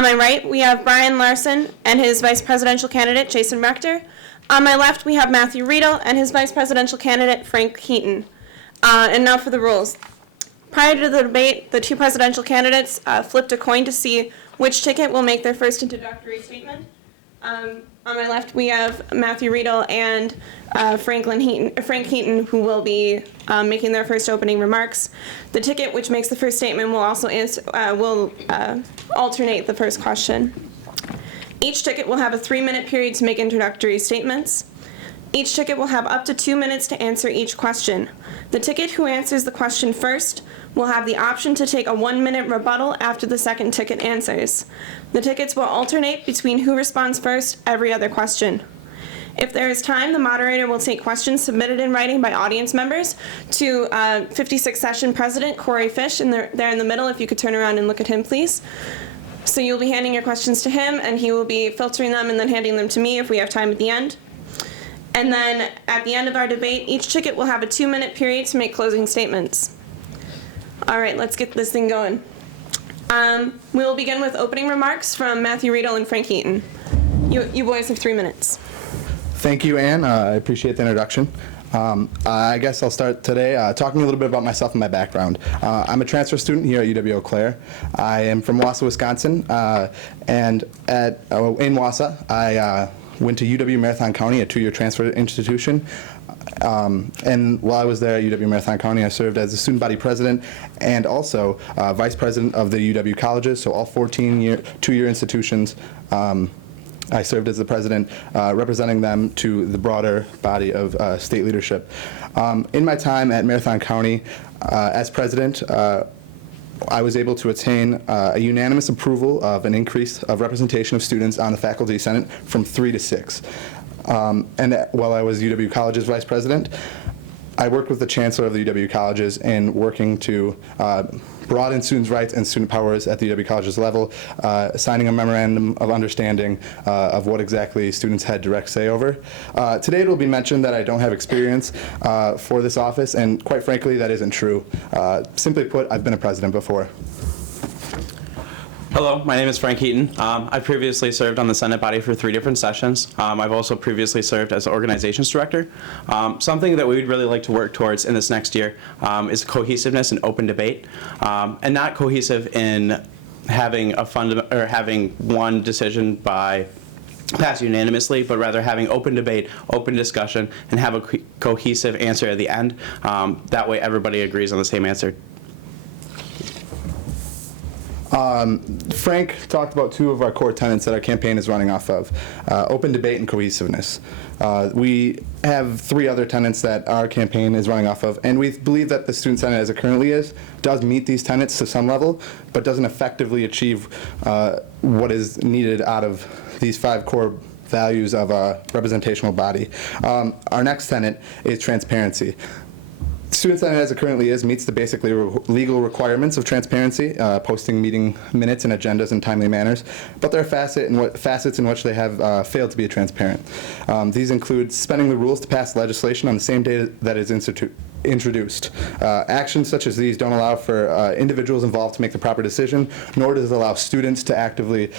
On my right, we have Brian Larson and his vice presidential candidate, Jason Rector. On my left, we have Matthew Riedel and his vice presidential candidate, Frank Heaton. And now for the rules. Prior to the debate, the two presidential candidates flipped a coin to see which ticket will make their first introductory statement. On my left, we have Matthew Riedel and Frank Heaton, who will be making their first opening remarks. The ticket which makes the first statement will also alternate the first question. Each ticket will have a 3-minute period to make introductory statements. Each ticket will have up to 2 minutes to answer each question. The ticket who answers the question first will have the option to take a 1-minute rebuttal after the second ticket answers. The tickets will alternate between who responds first every other question. If there is time, the moderator will take questions submitted in writing by audience members to 56th Session President Corey Fish, and there in the middle, if you could turn around and look at him, please. So you'll be handing your questions to him, and he will be filtering them and then handing them to me if we have time at the end. And then at the end of our debate, each ticket will have a 2-minute period to make closing statements. All right, let's get this thing going. We will begin with opening remarks from Matthew Riedel and Frank Heaton. You boys have 3 minutes. Thank you, Ann. I appreciate the introduction. I guess I'll start today talking a little bit about myself and my background. I'm a transfer student here at UW-Eau Claire. I am from Wausau, Wisconsin, and in Wausau, I went to UW-Marathon County, a 2-year transfer institution. And while I was there at UW-Marathon County, I served as the student body president and also vice president of the UW colleges, so all 14 2-year institutions. I served as the president, representing them to the broader body of state leadership. In my time at Marathon County as president, I was able to attain a unanimous approval of an increase of representation of students on the faculty senate from 3 to 6. And while I was UW College's vice president, I worked with the chancellor of the UW Colleges in working to broaden students' rights and student powers at the UW Colleges level, signing a memorandum of understanding of what exactly students had direct say over. Today it will be mentioned that I don't have experience for this office, and quite frankly, that isn't true. Simply put, I've been a president before. Hello, my name is Frank Heaton. I've previously served on the Senate body for 3 different sessions. I've also previously served as organizations director. Something that we would really like to work towards in this next year is cohesiveness and open debate, and not cohesive in having having one decision by pass unanimously, but rather having open debate, open discussion, and have a cohesive answer at the end. That way everybody agrees on the same answer. Frank talked about 2 of our core tenets that our campaign is running off of, open debate and cohesiveness. We have 3 other tenets that our campaign is running off of, and we believe that the Student Senate as it currently is does meet these tenets to some level, but doesn't effectively achieve what is needed out of these 5 core values of a representational body. Our next tenet is transparency. Student Senate as it currently is meets the basic legal requirements of transparency, posting meeting minutes and agendas in timely manners, but there are facets in which they have failed to be transparent. These include suspending the rules to pass legislation on the same day that is introduced. Actions such as these don't allow for individuals involved to make the proper decision, nor does it allow students to actively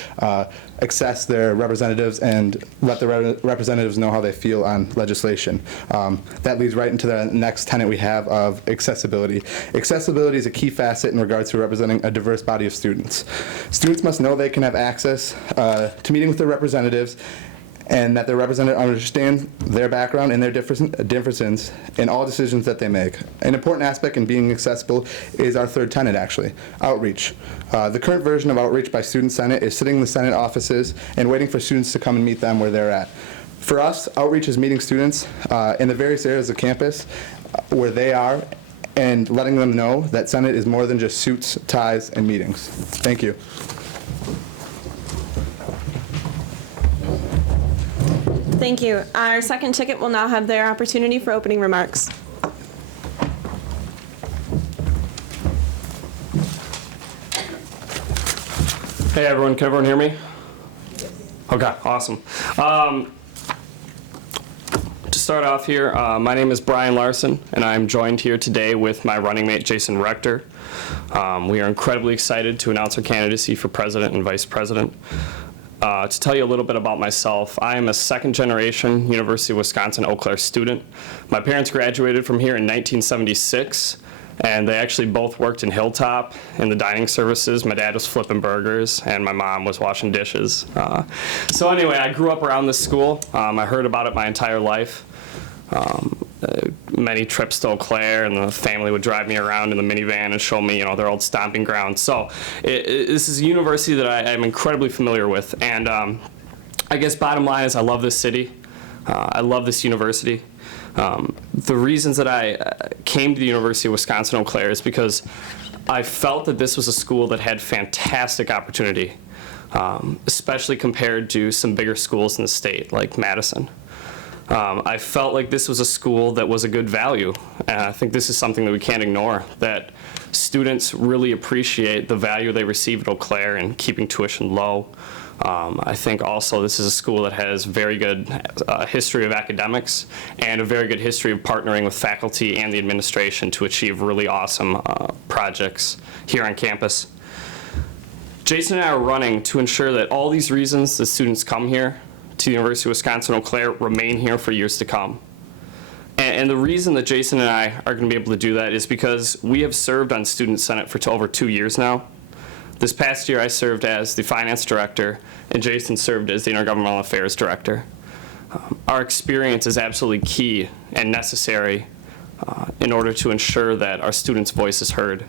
access their representatives and let the representatives know how they feel on legislation. That leads right into the next tenet we have of accessibility. Accessibility is a key facet in regards to representing a diverse body of students. Students must know they can have access to meeting with their representatives, and that their representative understands their background and their differences in all decisions that they make. An important aspect in being accessible is our third tenet, actually, outreach. The current version of outreach by Student Senate is sitting in the Senate offices and waiting for students to come and meet them where they're at. For us, outreach is meeting students in the various areas of campus where they are and letting them know that Senate is more than just suits, ties, and meetings. Thank you. Thank you. Our second ticket will now have their opportunity for opening remarks. Hey everyone, can everyone hear me? Okay, awesome. To start off here, my name is Brian Larson, and I'm joined here today with my running mate, Jason Rector. We are incredibly excited to announce our candidacy for president and vice president. To tell you a little bit about myself, I am a second-generation University of Wisconsin-Eau Claire student. My parents graduated from here in 1976, and they actually both worked in Hilltop in the dining services. My dad was flipping burgers, and my mom was washing dishes. So anyway, I grew up around this school. I heard about it my entire life. Many trips to Eau Claire, and the family would drive me around in the minivan and show me, their old stomping grounds. So this is a university that I am incredibly familiar with, and I guess bottom line is I love this city. I love this university. The reasons that I came to the University of Wisconsin-Eau Claire is because I felt that this was a school that had fantastic opportunity, especially compared to some bigger schools in the state, like Madison. I felt like this was a school that was a good value, and I think this is something that we can't ignore, that students really appreciate the value they receive at Eau Claire and keeping tuition low. I think also this is a school that has very good history of academics and a very good history of partnering with faculty and the administration to achieve really awesome projects here on campus. Jason and I are running to ensure that all these reasons the students come here to the University of Wisconsin-Eau Claire remain here for years to come. And the reason that Jason and I are going to be able to do that is because we have served on Student Senate for over 2 years now. This past year I served as the finance director, and Jason served as the intergovernmental affairs director. Our experience is absolutely key and necessary in order to ensure that our students' voice is heard.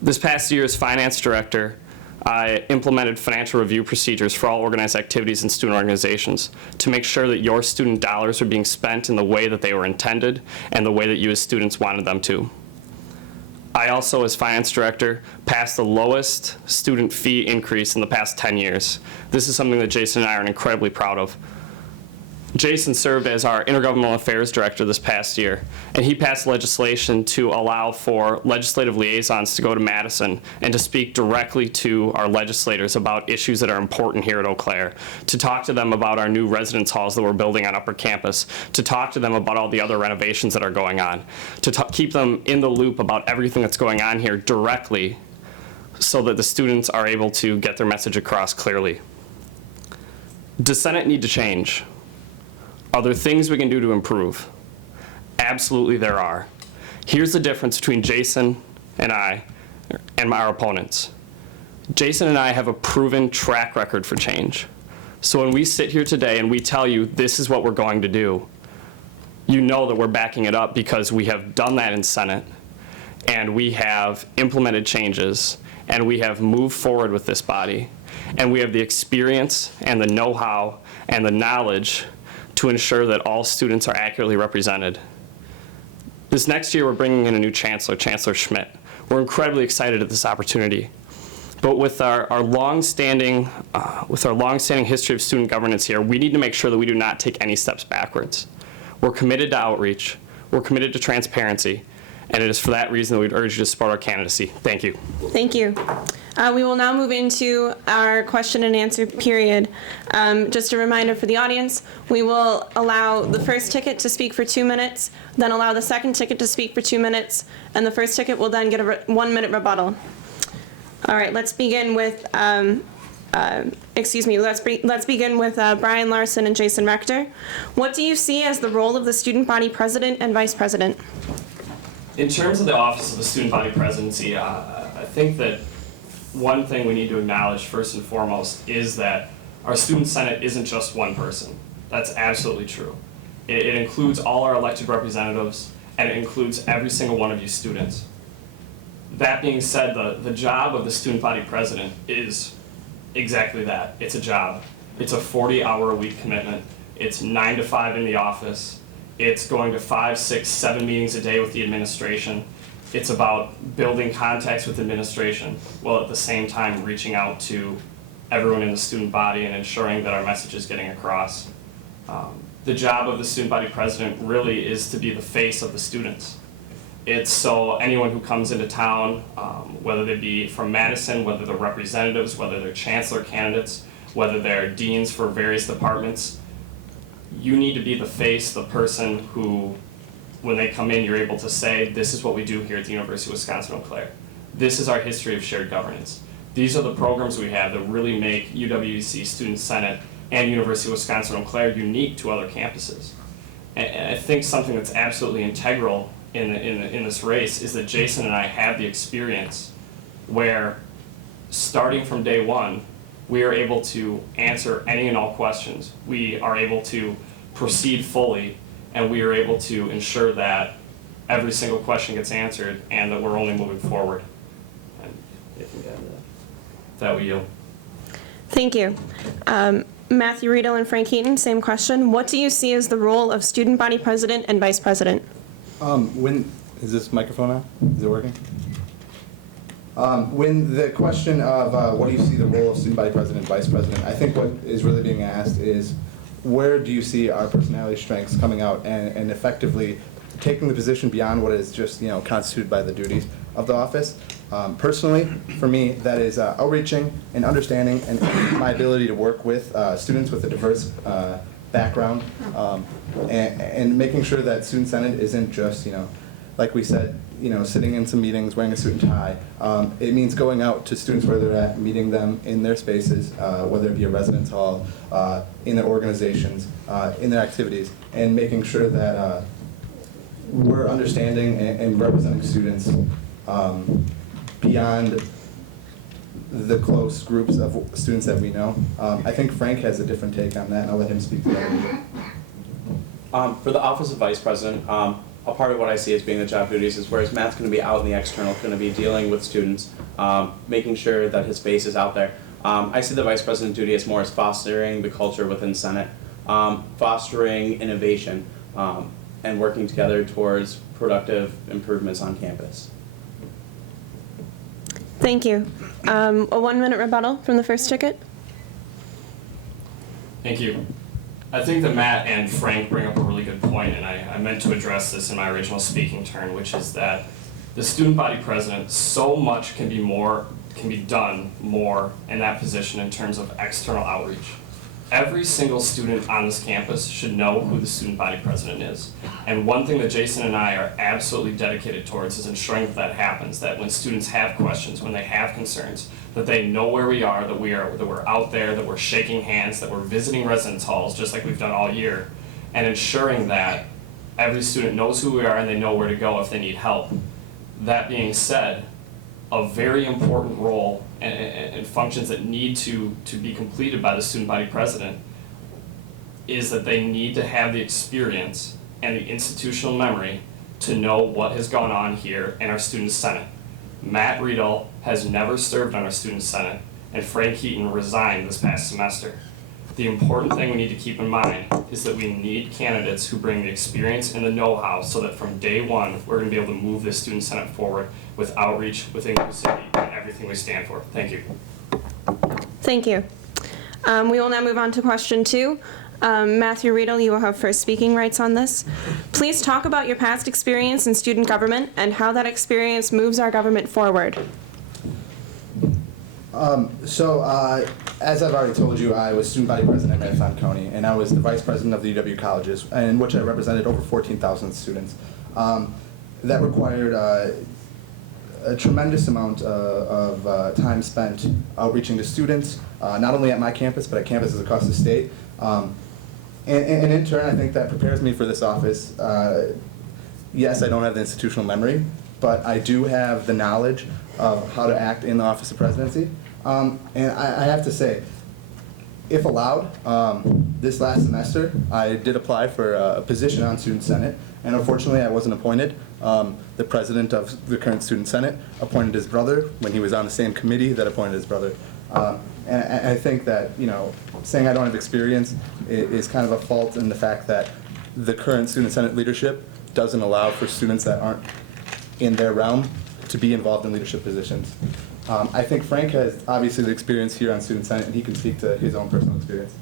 This past year as finance director, I implemented financial review procedures for all organized activities and student organizations to make sure that your student dollars are being spent in the way that they were intended and the way that you as students wanted them to. I also, as finance director, passed the lowest student fee increase in the past 10 years. This is something that Jason and I are incredibly proud of. Jason served as our intergovernmental affairs director this past year, and he passed legislation to allow for legislative liaisons to go to Madison and to speak directly to our legislators about issues that are important here at Eau Claire, to talk to them about our new residence halls that we're building on Upper Campus, to talk to them about all the other renovations that are going on, to keep them in the loop about everything that's going on here directly so that the students are able to get their message across clearly. Does Senate need to change? Are there things we can do to improve? Absolutely there are. Here's the difference between Jason and I and our opponents. Jason and I have a proven track record for change. So when we sit here today and we tell you this is what we're going to do, you know that we're backing it up because we have done that in Senate, and we have implemented changes, and we have moved forward with this body, and we have the experience and the know-how and the knowledge to ensure that all students are accurately represented. This next year, we're bringing in a new chancellor, Chancellor Schmidt. We're incredibly excited at this opportunity. But with our long-standing history of student governance here, we need to make sure that we do not take any steps backwards. We're committed to outreach. We're committed to transparency. And it is for that reason that we'd urge you to support our candidacy. Thank you. Thank you. We will now move into our question and answer period. Just a reminder for the audience, we will allow the first ticket to speak for 2 minutes, then allow the second ticket to speak for 2 minutes, and the first ticket will then get a 1 minute rebuttal. All right, let's begin with, let's begin with Brian Larson and Jason Rector. What do you see as the role of the student body president and vice president? In terms of the office of the student body presidency, I think that one thing we need to acknowledge first and foremost is that our student senate isn't just one person. That's absolutely true. It includes all our elected representatives, and it includes every single one of you students. That being said, the job of the student body president is exactly that. It's a job. It's a 40-hour-a-week commitment. It's 9 to 5 in the office. It's going to 5, 6, 7 meetings a day with the administration. It's about building contacts with administration while at the same time reaching out to everyone in the student body and ensuring that our message is getting across. The job of the student body president really is to be the face of the students. It's so anyone who comes into town, whether they be from Madison, whether they're representatives, whether they're chancellor candidates, whether they're deans for various departments, you need to be the face, the person who, when they come in, you're able to say, this is what we do here at the University of Wisconsin-Eau Claire. This is our history of shared governance. These are the programs we have that really make UW-EC Student Senate and University of Wisconsin-Eau Claire unique to other campuses. And I think something that's absolutely integral in this race is that Jason and I have the experience where, starting from day one, we are able to answer any and all questions. We are able to proceed fully, and we are able to ensure that every single question gets answered and that we're only moving forward. And if we have that we yield. Thank you. Matthew Riedel and Frank Heaton, same question. What do you see as the role of student body president and vice president? When is this microphone on? Is it working? When the question of what do you see the role of student body president and vice president, I think what is really being asked is where do you see our personality strengths coming out and effectively taking the position beyond what is just constituted by the duties of the office. Personally, for me, that is outreaching and understanding and my ability to work with students with a diverse background and making sure that Student Senate isn't just, like we said, sitting in some meetings, wearing a suit and tie. It means going out to students where they're at, meeting them in their spaces, whether it be a residence hall, in their organizations, in their activities, and making sure that we're understanding and representing students beyond the close groups of students that we know. I think Frank has a different take on that, and I'll let him speak to that. For the office of vice president, a part of what I see as being the job duties is whereas Matt's going to be out in the external, going to be dealing with students, making sure that his face is out there. I see the vice president duty as more as fostering the culture within Senate, fostering innovation, and working together towards productive improvements on campus. Thank you. A 1-minute rebuttal from the first ticket. Thank you. I think that Matt and Frank bring up a really good point, and I meant to address this in my original speaking turn, which is that the student body president, so much can be done more in that position in terms of external outreach. Every single student on this campus should know who the student body president is. And one thing that Jason and I are absolutely dedicated towards is ensuring that happens, that when students have questions, when they have concerns, that they know where we are, that we're out there, that we're shaking hands, that we're visiting residence halls, just like we've done all year, and ensuring that every student knows who we are and they know where to go if they need help. That being said, a very important role and functions that need to be completed by the student body president is that they need to have the experience and the institutional memory to know what has gone on here in our student senate. Matt Riedel has never served on our student senate, and Frank Heaton resigned this past semester. The important thing we need to keep in mind is that we need candidates who bring the experience and the know-how so that from day one, we're going to be able to move this student senate forward with outreach, with inclusivity, and everything we stand for. Thank you. Thank you. We will now move on to question 2. Matthew Riedel, you will have first speaking rights on this. Please talk about your past experience in student government and how that experience moves our government forward. As I've already told you, I was student body president at Marathon County, and I was the vice president of the UW colleges, in which I represented over 14,000 students. That required a tremendous amount of time spent outreaching to students, not only at my campus, but at campuses across the state. And in turn, I think that prepares me for this office. Yes, I don't have the institutional memory, but I do have the knowledge of how to act in the office of presidency. And I have to say, if allowed, this last semester, I did apply for a position on Student Senate, and unfortunately I wasn't appointed. The president of the current Student Senate appointed his brother when he was on the same committee that appointed his brother. And I think that, saying I don't have experience is kind of a fault in the fact that the current Student Senate leadership doesn't allow for students that aren't in their realm to be involved in leadership positions. I think Frank has obviously the experience here on Student Senate, and he can speak to his own personal experience.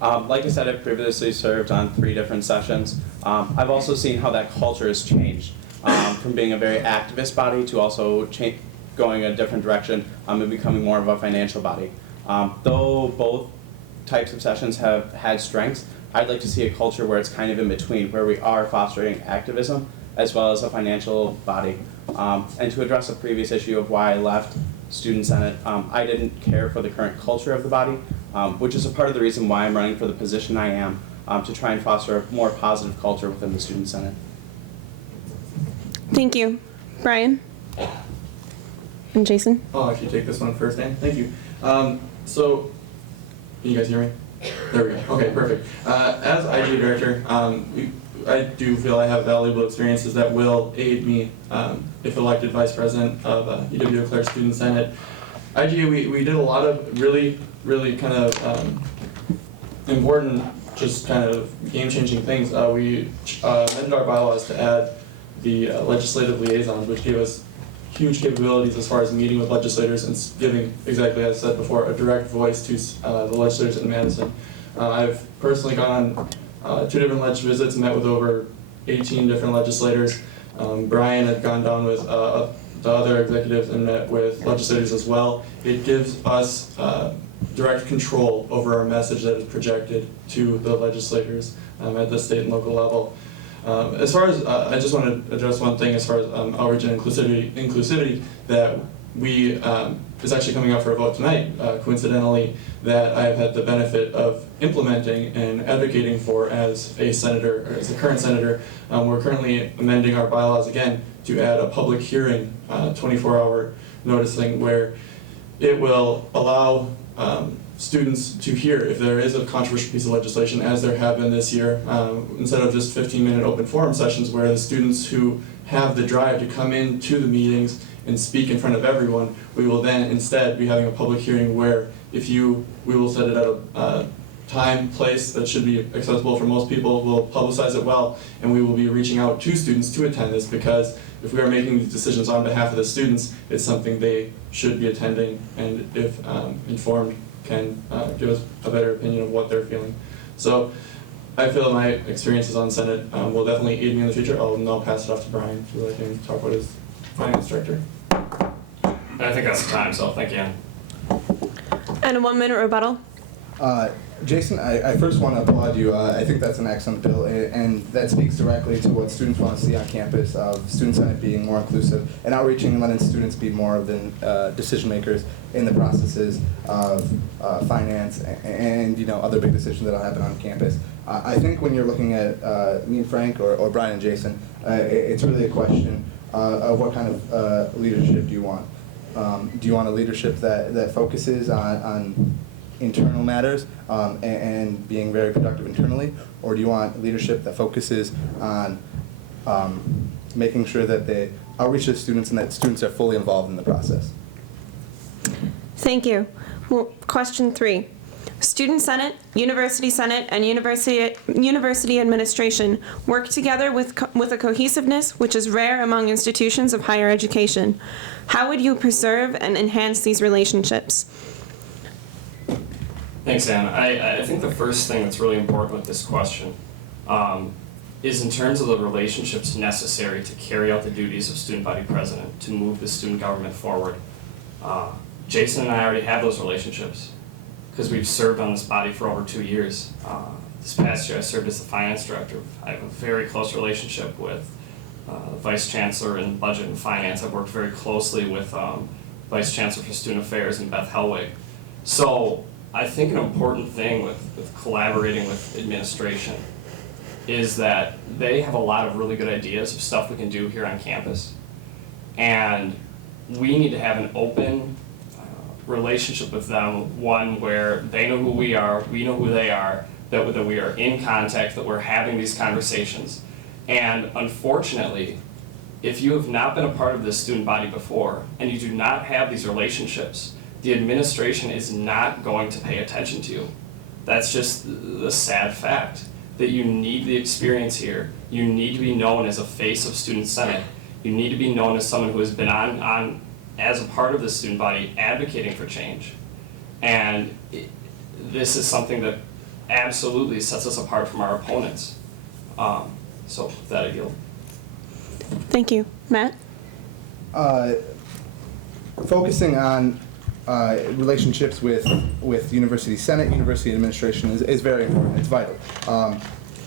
Like I said, I've previously served on 3 different sessions. I've also seen how that culture has changed from being a very activist body to also going a different direction and becoming more of a financial body. Though both types of sessions have had strengths, I'd like to see a culture where it's kind of in between, where we are fostering activism as well as a financial body. And to address a previous issue of why I left Student Senate, I didn't care for the current culture of the body, which is a part of the reason why I'm running for the position I am, to try and foster a more positive culture within the Student Senate. Thank you. Brian? And Jason? I'll actually take this one first, Dan. Thank you. So, can you guys hear me? There we go. Okay, perfect. As IGA director, I do feel I have valuable experiences that will aid me if elected vice president of UW-Eau Claire Student Senate. IGA, we did a lot of really kind of important, just kind of game-changing things. We amended our bylaws to add the legislative liaisons, which gave us huge capabilities as far as meeting with legislators and giving, exactly as I said before, a direct voice to the legislators in Madison. I've personally gone on 2 different ledge visits and met with over 18 different legislators. Brian had gone down with the other executives and met with legislators as well. It gives us direct control over our message that is projected to the legislators at the state and local level. As far as, I just want to address one thing as far as outreach and inclusivity that we, is actually coming up for a vote tonight, coincidentally, that I have had the benefit of implementing and advocating for as a senator, or as a current senator. We're currently amending our bylaws again to add a public hearing, 24-hour noticing, where it will allow students to hear if there is a controversial piece of legislation, as there have been this year, instead of just 15-minute open forum sessions where the students who have the drive to come into the meetings and speak in front of everyone, we will then instead be having a public hearing where we will set it at a time, place that should be accessible for most people, we'll publicize it well, and we will be reaching out to students to attend this, because if we are making these decisions on behalf of the students, it's something they should be attending, and if informed, can give us a better opinion of what they're feeling. So I feel my experiences on Senate will definitely aid me in the future. I'll now pass it off to Brian to let him talk about his finance director. I think that's the time, so thank you. And a 1-minute rebuttal. Jason, I first want to applaud you. I think that's an excellent bill, and that speaks directly to what students want to see on campus, of Student Senate being more inclusive and outreaching and letting students be more of the decision makers in the processes of finance and other big decisions that will happen on campus. I think when you're looking at me and Frank or Brian and Jason, it's really a question of what kind of leadership do you want? Do you want a leadership that focuses on internal matters and being very productive internally, or do you want leadership that focuses on making sure that they outreach to students and that students are fully involved in the process? Thank you. Well, question 3. Student Senate, University Senate, and University Administration work together with a cohesiveness which is rare among institutions of higher education. How would you preserve and enhance these relationships? Thanks, Anna. I think the first thing that's really important with this question is in terms of the relationships necessary to carry out the duties of student body president, to move the student government forward. Jason and I already have those relationships because we've served on this body for over 2 years. This past year I served as the finance director. I have a very close relationship with the vice chancellor in budget and finance. I've worked very closely with vice chancellor for student affairs in Beth Helwig. So I think an important thing with collaborating with administration is that they have a lot of really good ideas of stuff we can do here on campus. And we need to have an open relationship with them, one where they know who we are, we know who they are, that we are in contact, that we're having these conversations. And unfortunately, if you have not been a part of this student body before and you do not have these relationships, the administration is not going to pay attention to you. That's just the sad fact, that you need the experience here. You need to be known as a face of Student Senate. You need to be known as someone who has been on as a part of the student body advocating for change. And this is something that absolutely sets us apart from our opponents. So with that, I yield. Thank you. Matt? Focusing on relationships with University Senate, University Administration is very important. It's vital.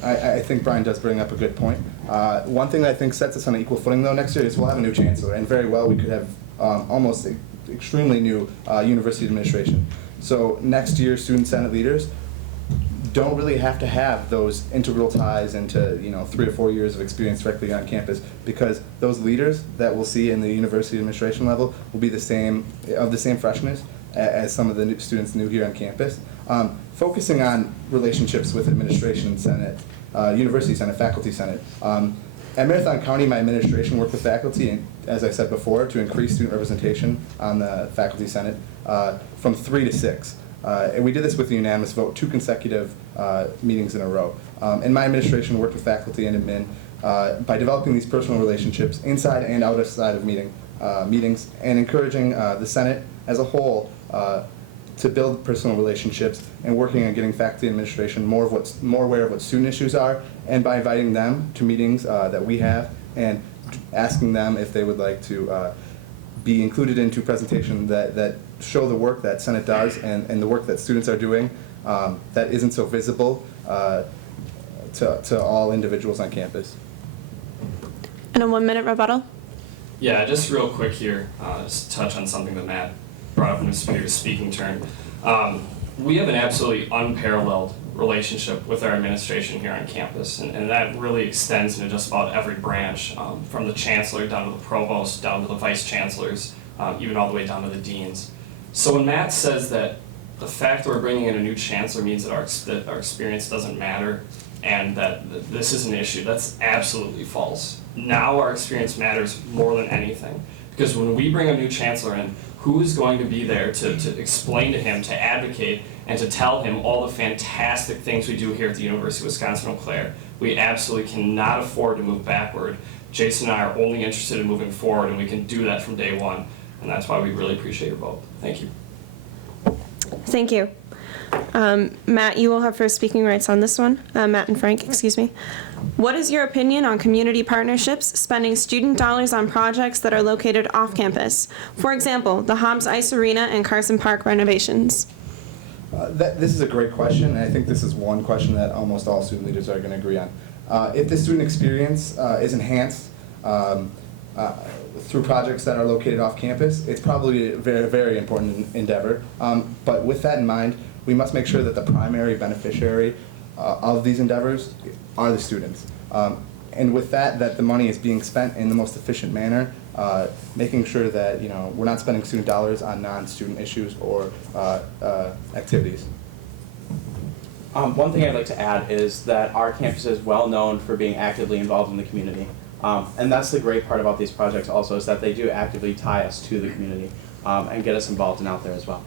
I think Brian does bring up a good point. One thing that I think sets us on an equal footing though next year is we'll have a new chancellor, and very well we could have almost extremely new university administration. So next year, student senate leaders don't really have to have those integral ties into 3 or 4 years of experience directly on campus, because those leaders that we'll see in the university administration level will be the same freshness as some of the new students new here on campus. Focusing on relationships with administration, senate, university senate, faculty senate. At Marathon County, my administration worked with faculty, and as I said before, to increase student representation on the faculty senate from 3 to 6. And we did this with a unanimous vote, 2 consecutive meetings in a row. And my administration worked with faculty and admin by developing these personal relationships inside and outside of meetings, and encouraging the Senate as a whole to build personal relationships and working on getting faculty and administration more aware of what student issues are, and by inviting them to meetings that we have and asking them if they would like to be included into presentation that show the work that Senate does and the work that students are doing that isn't so visible to all individuals on campus. And a 1-minute rebuttal. Yeah, just real quick here, just to touch on something that Matt brought up in his speaking turn. We have an absolutely unparalleled relationship with our administration here on campus, and that really extends into just about every branch, from the chancellor down to the provost, down to the vice chancellors, even all the way down to the deans. So when Matt says that the fact that we're bringing in a new chancellor means that our experience doesn't matter and that this is an issue, that's absolutely false. Now our experience matters more than anything, because when we bring a new chancellor in, who is going to be there to explain to him, to advocate, and to tell him all the fantastic things we do here at the University of Wisconsin-Eau Claire? We absolutely cannot afford to move backward. Jason and I are only interested in moving forward, and we can do that from day one, and that's why we really appreciate your vote. Thank you. Thank you. Matt, you will have first speaking rights on this one. Matt and Frank, excuse me. What is your opinion on community partnerships spending student dollars on projects that are located off campus? For example, the Hobbs Ice Arena and Carson Park renovations. This is a great question, and I think this is one question that almost all student leaders are going to agree on. If the student experience is enhanced through projects that are located off campus, it's probably a very, very important endeavor. But with that in mind, we must make sure that the primary beneficiary of these endeavors are the students. And with that the money is being spent in the most efficient manner, making sure that we're not spending student dollars on non-student issues or activities. One thing I'd like to add is that our campus is well known for being actively involved in the community. And that's the great part about these projects also, is that they do actively tie us to the community and get us involved and out there as well.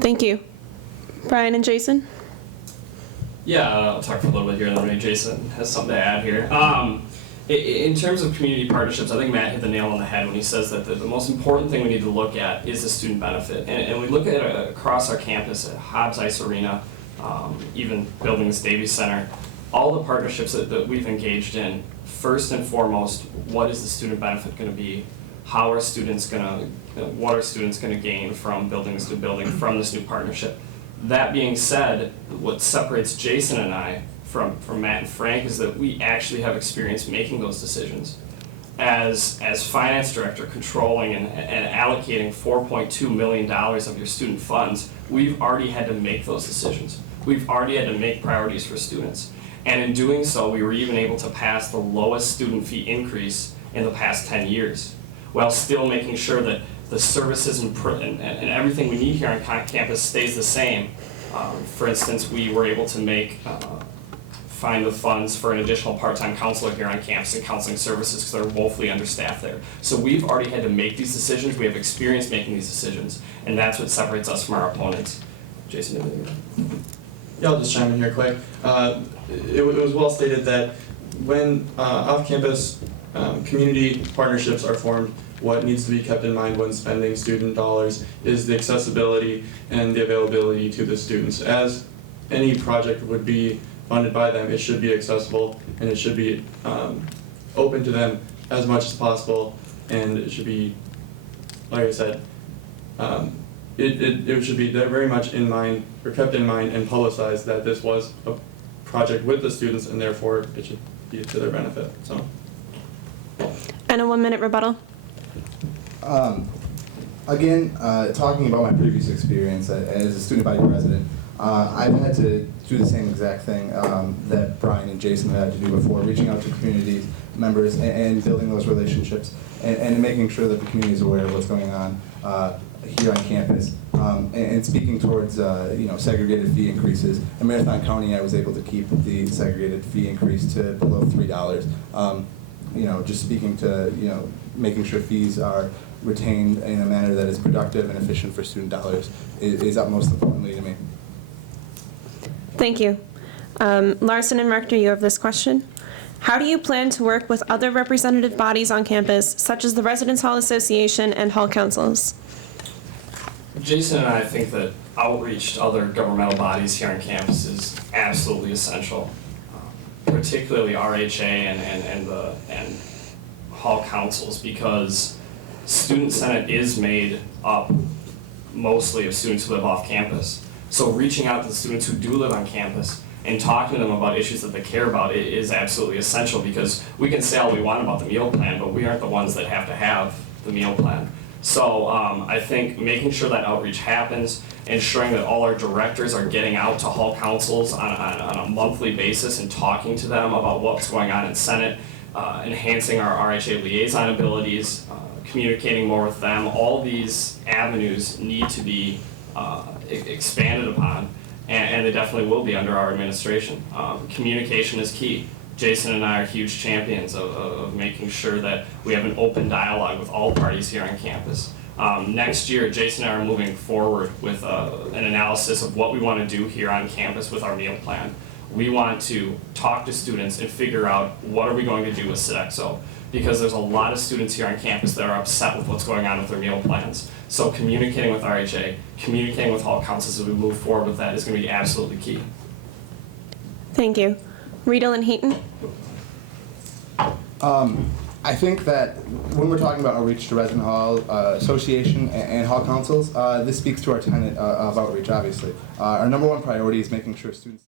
Thank you. Brian and Jason? Yeah, I'll talk for a little bit here, and then maybe Jason has something to add here. In terms of community partnerships, I think Matt hit the nail on the head when he says that the most important thing we need to look at is the student benefit. And we look at it across our campus at Hobbs Ice Arena, even building this Davies Center, all the partnerships that we've engaged in. First and foremost, what is the student benefit going to be? How are students going to, what are students going to gain from building this new building, from this new partnership? That being said, what separates Jason and I from Matt and Frank is that we actually have experience making those decisions. As finance director, controlling and allocating $4.2 million of your student funds, we've already had to make those decisions. We've already had to make priorities for students. And in doing so, we were even able to pass the lowest student fee increase in the past 10 years, while still making sure that the services and everything we need here on campus stays the same. For instance, we were able to find the funds for an additional part-time counselor here on campus and counseling services because they're woefully understaffed there. So we've already had to make these decisions. We have experience making these decisions, and that's what separates us from our opponents. Jason, anything? Yeah, I'll just chime in here quick. It was well stated that when off-campus community partnerships are formed, what needs to be kept in mind when spending student dollars is the accessibility and the availability to the students. As any project would be funded by them, it should be accessible and it should be open to them as much as possible, and it should be, like I said, it should be very much in mind, or kept in mind and publicized that this was a project with the students, and therefore it should be to their benefit. So. And a 1-minute rebuttal. Again, talking about my previous experience as a student body president, I've had to do the same exact thing that Brian and Jason had to do before, reaching out to community members and building those relationships and making sure that the community is aware of what's going on here on campus. And speaking towards segregated fee increases. In Marathon County, I was able to keep the segregated fee increase to below $3. Just speaking to making sure fees are retained in a manner that is productive and efficient for student dollars is utmost importantly to me. Thank you. Larson and Rector, you have this question. How do you plan to work with other representative bodies on campus, such as the Residence Hall Association and Hall Councils? Jason and I think that outreach to other governmental bodies here on campus is absolutely essential, particularly RHA and Hall Councils, because Student Senate is made up mostly of students who live off campus. So reaching out to the students who do live on campus and talking to them about issues that they care about is absolutely essential, because we can say all we want about the meal plan, but we aren't the ones that have to have the meal plan. So I think making sure that outreach happens, ensuring that all our directors are getting out to Hall Councils on a monthly basis and talking to them about what's going on in Senate, enhancing our RHA liaison abilities, communicating more with them. All these avenues need to be expanded upon, and they definitely will be under our administration. Communication is key. Jason and I are huge champions of making sure that we have an open dialogue with all parties here on campus. Next year, Jason and I are moving forward with an analysis of what we want to do here on campus with our meal plan. We want to talk to students and figure out what are we going to do with Sodexo, because there's a lot of students here on campus that are upset with what's going on with their meal plans. So communicating with RHA, communicating with Hall Councils as we move forward with that is going to be absolutely key. Thank you. Riedel and Heaton? I think that when we're talking about outreach to Resident Hall Association and Hall Councils, this speaks to our tenet of outreach, obviously. Our number one priority is making sure students